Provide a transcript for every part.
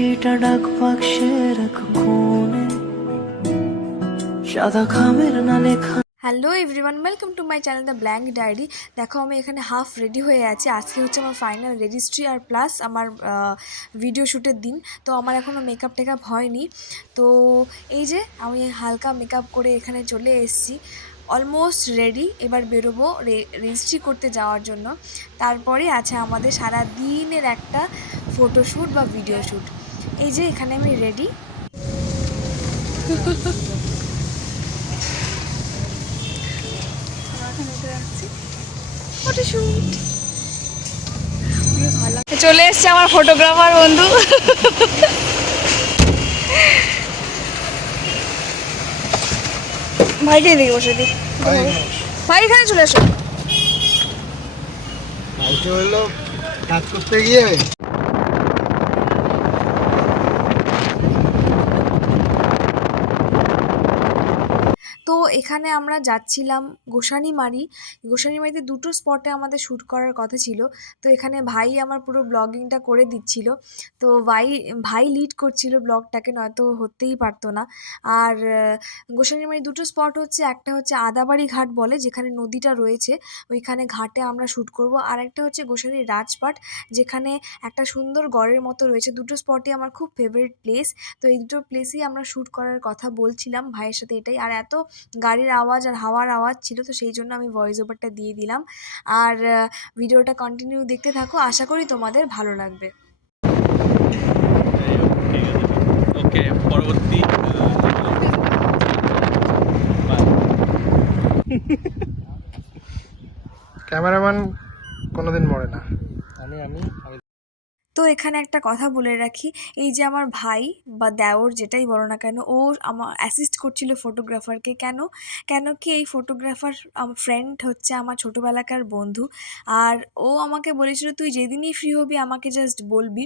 পাখিটা ডাক বাক্সের এক কোণে সাদা খামের না লেখা। Hello everyone, welcome to my channel the blank diary. দেখো আমি এখানে হাফ রেডি হয়ে আছি। আজকে হচ্ছে আমার ফাইনাল রেজিস্ট্রি আর প্লাস আমার ভিডিও শ্যুটের দিন। তো আমার এখনও মেকআপ টেকআপ হয়নি। তো এই যে আমি হালকা মেকআপ করে এখানে চলে এসেছি, অলমোস্ট রেডি। এবার বেরোবো রেজিস্ট্রি করতে যাওয়ার জন্য। তারপরে আছে আমাদের সারা দিনের একটা ফটোশ্যুট বা ভিডিও শ্যুট। এই যে এখানে আমি রেডি। চলে এসছে আমার ফটোগ্রাফার বন্ধু। ভাইকে এদিকে বসে দিই। ভাই এখানে চলে এসো। ভাইকে হলো কাজ করতে গিয়ে তো এখানে আমরা যাচ্ছিলাম গোসানিমারিতে দুটো স্পটে আমাদের শ্যুট করার কথা ছিল। তো এখানে ভাই আমার পুরো ব্লগিংটা করে দিচ্ছিল। তো ভাই লিড করছিল ব্লগটাকে, নয়তো হতেই পারতো না। আর গোসানিমারি দুটো স্পট হচ্ছে, একটা হচ্ছে আদাবাড়ি ঘাট বলে, যেখানে নদীটা রয়েছে, ওইখানে ঘাটে আমরা শ্যুট করব। আর একটা হচ্ছে গোসানির রাজপাট, যেখানে একটা সুন্দর গড়ের মতো রয়েছে। দুটো স্পটই আমার খুব ফেভারিট প্লেস। তো এই দুটো প্লেসেই আমরা শ্যুট করার কথা বলছিলাম ভাইয়ের সাথে। এটাই, আর এত গাড়ির আওয়াজ আর হাওয়ার আওয়াজ ছিল, তো সেই জন্য আমি ভয়েস ওভারটা দিয়ে দিলাম। আর ভিডিওটা কন্টিনিউ দেখতে থাকো, আশা করি তোমাদের ভালো লাগবে। ওকে, পরবর্তী ক্যামেরাম্যান কোনোদিন মরে না। আমি তো এখানে একটা কথা বলে রাখি, এই যে আমার ভাই বা দেওর যেটাই বলো না কেন, ও আমার অ্যাসিস্ট করছিল ফটোগ্রাফারকে। কেন কি এই ফটোগ্রাফার ফ্রেন্ড হচ্ছে আমার ছোটোবেলাকার বন্ধু। আর ও আমাকে বলেছিল তুই যেদিনই ফ্রি হবি আমাকে জাস্ট বলবি।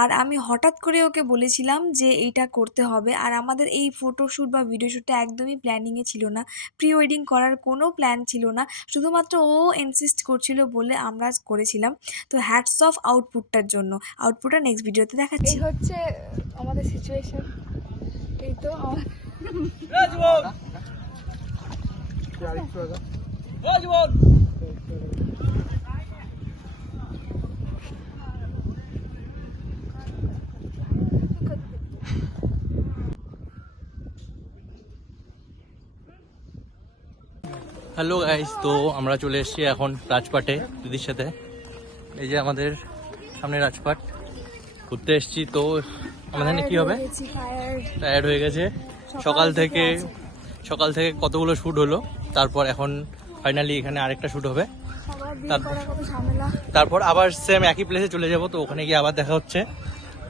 আর আমি হঠাৎ করে ওকে বলেছিলাম যে এইটা করতে হবে। আর আমাদের এই ফটোশ্যুট বা ভিডিও শ্যুটটা একদমই প্ল্যানিংয়ে ছিল না, প্রি ওয়েডিং করার কোনো প্ল্যান ছিল না, শুধুমাত্র ও ইনসিস্ট করছিল বলে আমরা করেছিলাম। তো হ্যাটস অফ আউটপুটটার জন্য। আউটপুটটা নেক্সট ভিডিওতে দেখাচ্ছি। এই হচ্ছে আমাদের সিচুয়েশন। এই তো হ্যালো গাইস, তো আমরা চলে এসেছি এখন রাজপাটে দিদির সাথে। এই যে আমাদের সামনে রাজপাট, ঘুরতে এসেছি। তো আমাদের কি হবে, টায়ার্ড হয়ে গেছে। সকাল থেকে কতগুলো শ্যুট হলো, তারপর এখন ফাইনালি এখানে আরেকটা শ্যুট হবে। তারপর আবার সেম একই প্লেসে চলে যাব। তো ওখানে গিয়ে আবার দেখা হচ্ছে।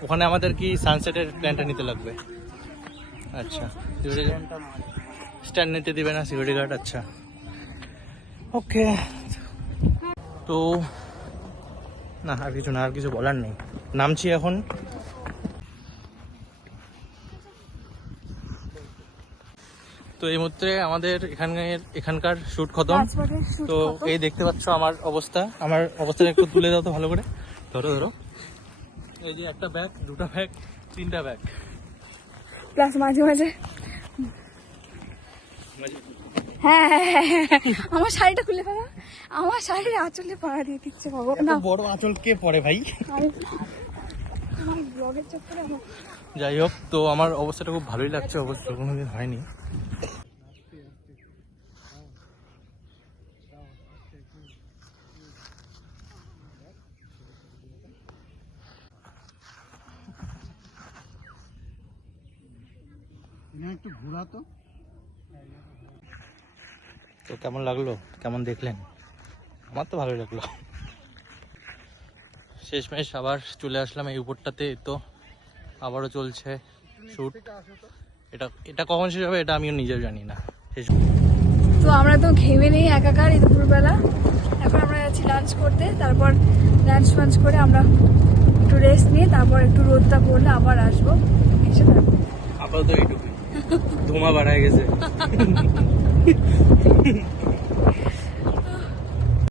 ওখানে আমাদের কি সানসেটের প্ল্যানটা নিতে লাগবে। আচ্ছা, স্ট্যান্ড নিতে দিবে না সিকিউরিটি গার্ড। আচ্ছা, ওকে। তো না, আর কিছু বলার নেই। নামছি এখন। তো এই মুহূর্তে আমাদের এখানকার শ্যুট খতম। তো এই দেখতে পাচ্ছ আমার অবস্থাটা একটু তুলে দাও তো ভালো করে। ধরো এই যে একটা ব্যাগ, দুটো ব্যাগ, তিনটা ব্যাগ, প্লাস মাঝে মাঝে হ্যাঁ আমার শাড়িটা খুলে ফেলা, আমার শাড়ির আঁচলে পাড়া দিয়ে দিচ্ছে বাবা। না, বড় আঁচল কে পরে ভাই? আমার ব্লগের চক্করে আমার। যাই হোক, তো আমার অবস্থাটা খুব ভালোই লাগছে। অবশ্য কোনোদিন হয়নি। একটু ঘোরা তো কেমন লাগলো, কেমন দেখলেন? আমার তো ভালোই লাগলো। শেষমেশ আবার চলে আসলাম এই উপরটাতে। তো আবারও চলছে শ্যুট। এটা কখন শেষ হবে এটা আমিও নিজেও জানি না। তো আমরা তো ঘেমে নেই একাকার এই দুপুরবেলা। এখন আমরা যাচ্ছি লাঞ্চ করতে। তারপর লাঞ্চ করে আমরা একটু রেস্ট নিয়ে তারপর একটু রোদটা পড়লে আবার আসবো, এসে থাকবো। আপাতত এইটুকুই, ধোঁয়া বাড়ায় গেছে।